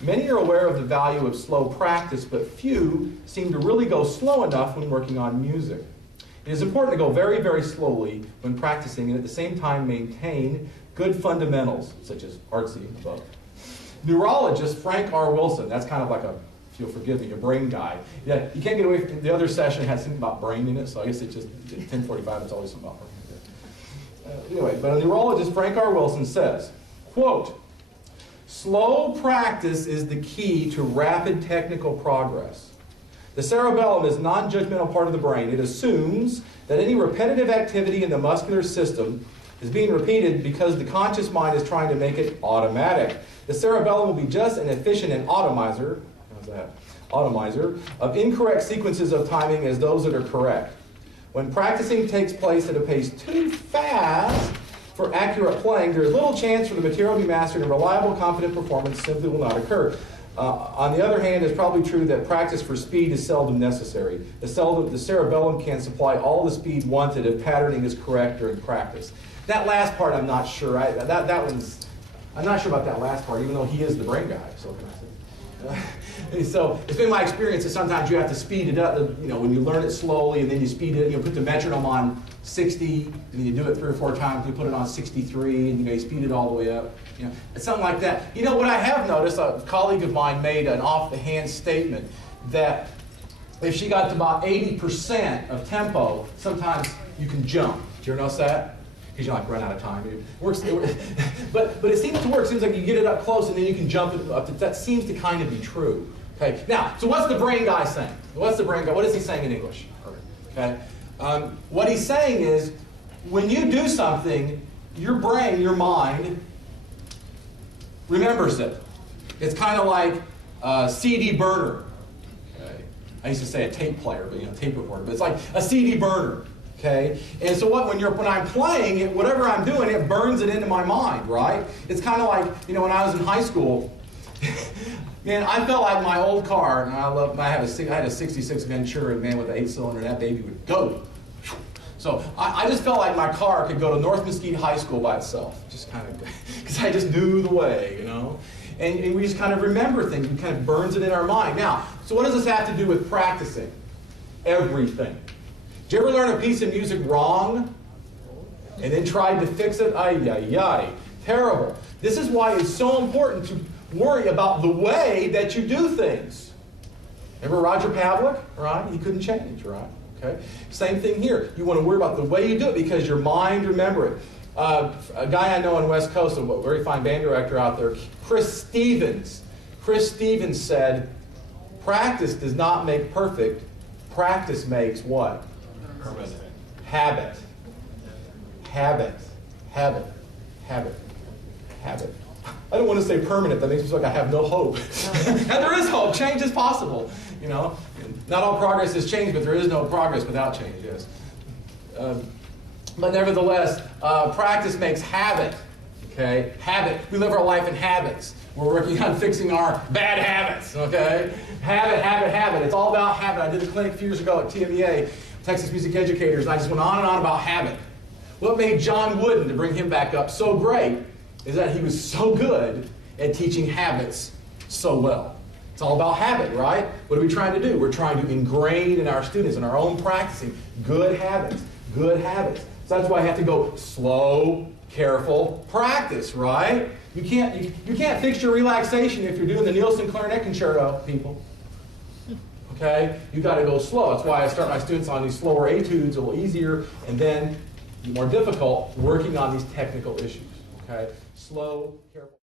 Many are aware of the value of slow practice, but few seem to really go slow enough when working on music. It is important to go very, very slowly when practicing and at the same time maintain good fundamentals, such as artsy above. Neurologist Frank R. Wilson, that's kind of like a, if you'll forgive me, a brain guy. Yeah, you can't get away from, the other session had something about brain in it, so I guess it's just, at 10:45, it's always something about brain. Anyway, but a neurologist, Frank R. Wilson, says, quote, "Slow practice is the key to rapid technical progress. The cerebellum is a non-judgmental part of the brain. It assumes that any repetitive activity in the muscular system is being repeated because the conscious mind is trying to make it automatic. The cerebellum will be just an efficient and atomizer of incorrect sequences of timing as those that are correct. When practicing takes place at a pace too fast for accurate playing, there is little chance for the material to be mastered, and reliable, confident performance simply will not occur. On the other hand, it's probably true that practice for speed is seldom necessary. The cerebellum can supply all the speed wanted if patterning is correct during practice." That last part, I'm not sure. I'm not sure about that last part, even though he is the brain guy. So can I say? So it's been my experience that sometimes you have to speed it up. You know, when you learn it slowly, and then you speed it. You put the metronome on 60, and then you do it 3 or 4 times. You put it on 63, and you speed it all the way up. It's something like that. You know what I have noticed? A colleague of mine made an off-the-hand statement that if she got to about 80% of tempo, sometimes you can jump. Did you ever notice that? Because you run out of time. It works, but it seems to work. It seems like you get it up close and then you can jump it up. That seems to kind of be true. Okay. Now, so what's the brain guy saying? What's the brain guy? What is he saying in English? Okay. What he's saying is, when you do something, your brain, your mind, remembers it. It's kind of like a CD burner. Okay. I used to say a tape player, but tape recorder. But it's like a CD burner. Okay, and so when I'm playing it, whatever I'm doing, it burns it into my mind, right? It's kind of like when I was in high school. Man, I felt like my old car, and I had a 66 Ventura, man, with an 8-cylinder, and that baby would go. So I just felt like my car could go to North Mesquite High School by itself, just kind of, because I just knew the way, And we just kind of remember things. It kind of burns it in our mind. Now, so what does this have to do with practicing? Everything. Did you ever learn a piece of music wrong and then tried to fix it? Ay, ay, ay. Terrible. This is why it's so important to worry about the way that you do things. Remember Roger Pavlik, right? He couldn't change, right? Okay. Same thing here. You want to worry about the way you do it because your mind remember it. A guy I know on West Coast, a very fine band director out there, Chris Stevens. Chris Stevens said, "Practice does not make perfect. Practice makes what? Permanent. Habit. Habit. Habit. Habit. Habit." I don't want to say permanent. That makes me feel like I have no hope. And there is hope. Change is possible. Not all progress is change, but there is no progress without change. Yes. But nevertheless, practice makes habit. Okay, habit. We live our life in habits. We're working on fixing our bad habits. Okay, habit, habit, habit. It's all about habit. I did a clinic a few years ago at TMEA. Texas Music Educators, and I just went on and on about habit. What made John Wooden, to bring him back up, so great is that he was so good at teaching habits so well. It's all about habit, right? What are we trying to do? We're trying to ingrain in our students, in our own practicing, good habits, good habits. So that's why I have to go slow, careful practice, right? You can't fix your relaxation if you're doing the Nielsen Clarinet Concerto, people. Okay? You got to go slow. That's why I start my students on these slower etudes, a little easier, and then more difficult, working on these technical issues. Okay? Slow, careful.